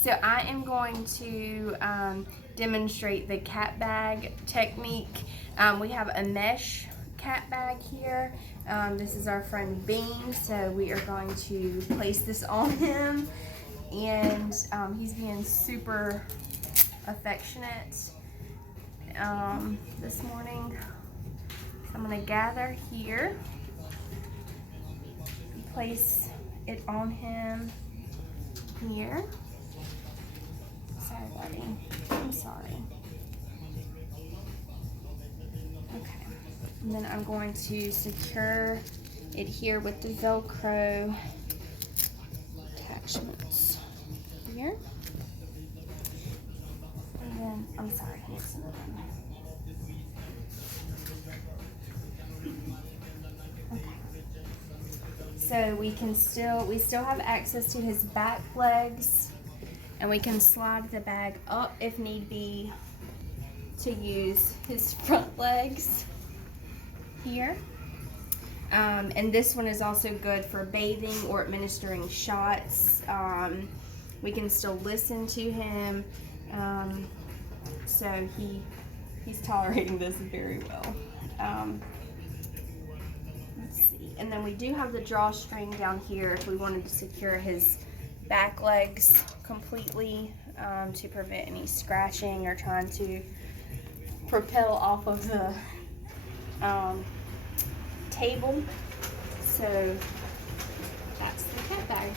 So I am going to demonstrate the cat bag technique. We have a mesh cat bag here. This is our friend Bean, so we are going to place this on him, and he's being super affectionate this morning. So I'm going to gather here, place it on him here. Sorry, buddy. I'm sorry. Okay. And then I'm going to secure it here with the Velcro attachments here. And then, I'm sorry, I need some of them. Okay. So we still have access to his back legs, and we can slide the bag up if need be to use his front legs here. And this one is also good for bathing or administering shots. We can still listen to him, so he's tolerating this very well. Let's see. And then we do have the drawstring down here if we wanted to secure his back legs completely, to prevent any scratching or trying to propel off of the table. So that's the cat bag.